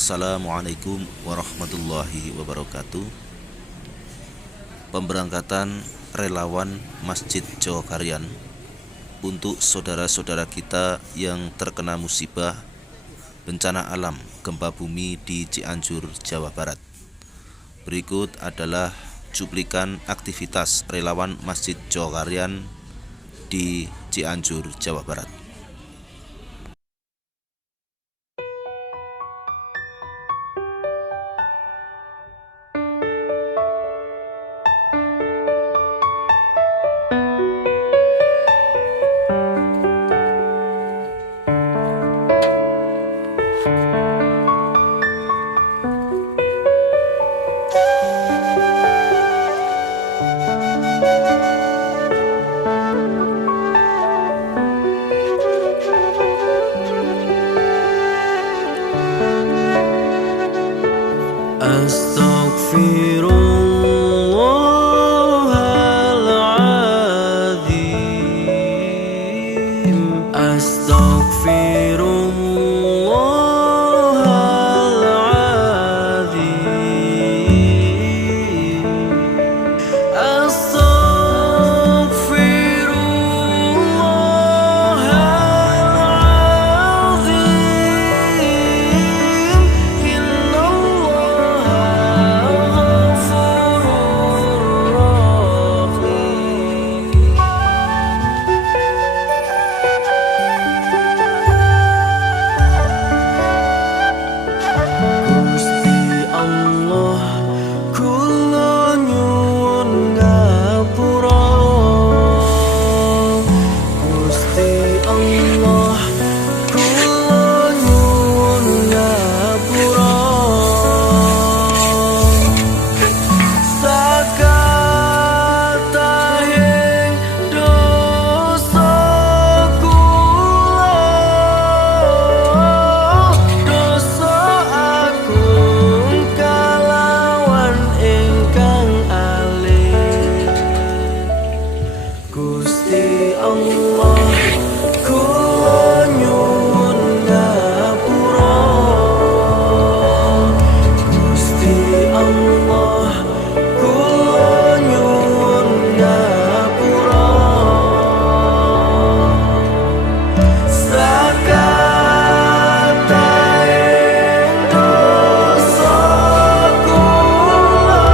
Assalamualaikum warahmatullahi wabarakatuh. Pemberangkatan relawan Masjid Jogakarian untuk saudara-saudara kita yang terkena musibah bencana alam gempa bumi di Cianjur, Jawa Barat. Berikut adalah cuplikan aktivitas relawan Masjid Jogakarian di Cianjur, Jawa Barat. Astaghfirullahaladzim, astaghfirullahaladzim, astaghfirullahaladzim. Innallaha ghafurur rahim. Gusti Allah kula nyuwun ngapura. Gusti Allah kula nyuwun ngapura. Sakatahing dosa kula, dosa agung kalawan ingkang alih. Gusti Allah kula nyuwun ngapura. Gusti Allah kula nyuwun ngapura. Sakatahing dosa kula,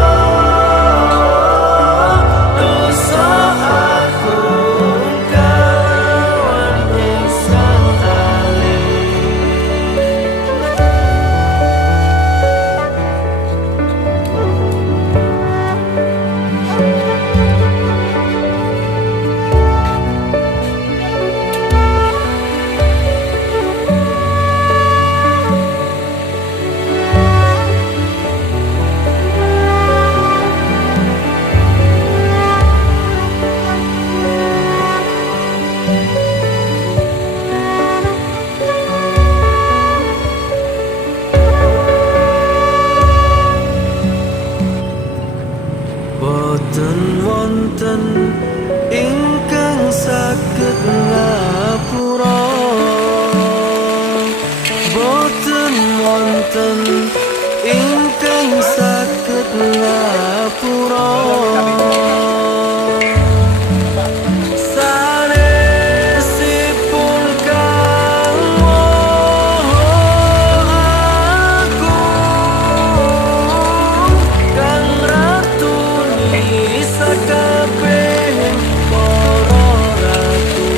dosa agung kalawan ingkang alih. Boten wonten ingkang saged ngapura. Boten wonten ingkang saged ngapura. Sanesipun Kang Maha Agung, Kang Ratuni sakabehing para ratu.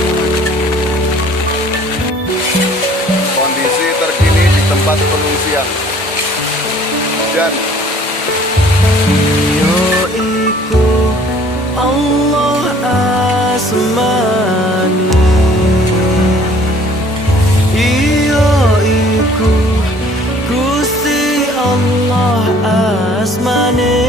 Kondisi terkini di tempat pengungsian. Dan Yaiku Allah asmani, yaiku Gusti Allah asmani.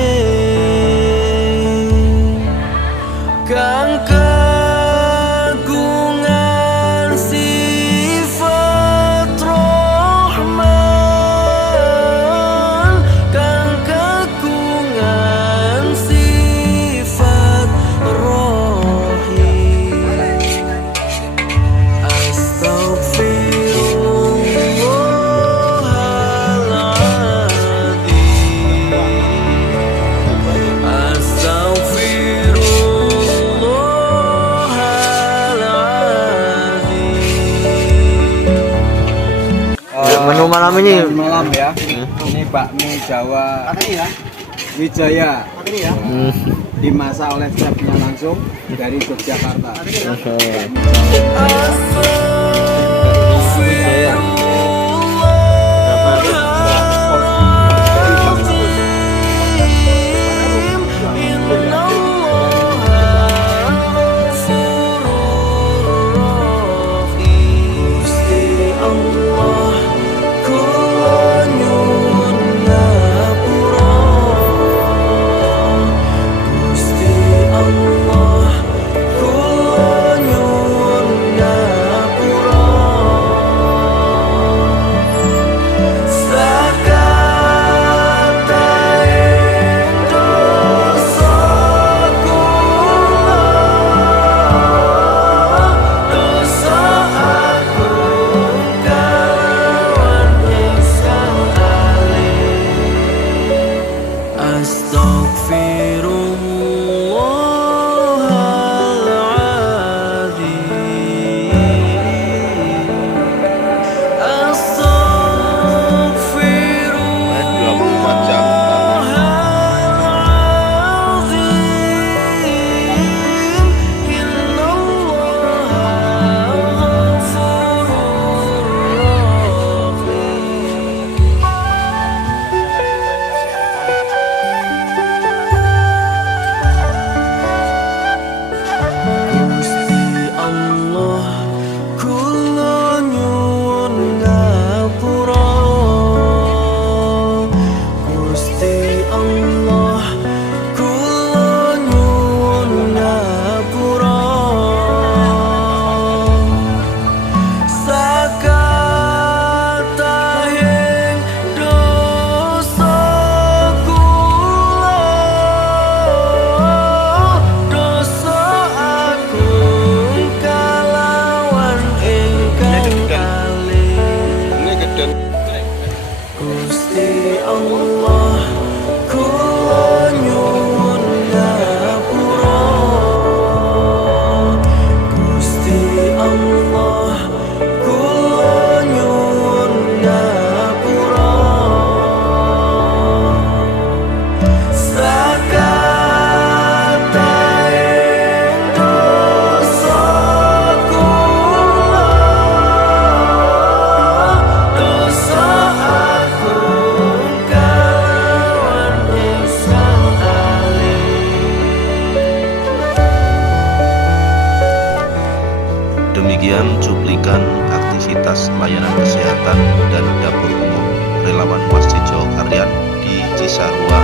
namanya? Malam ya. Ini bakmi Jawa Wijaya. Dimasak oleh chefnya langsung dari Yogyakarta. Demikian cuplikan aktivitas layanan kesehatan dan dapur umum relawan Masjid Jawa Karyan di Cisarua,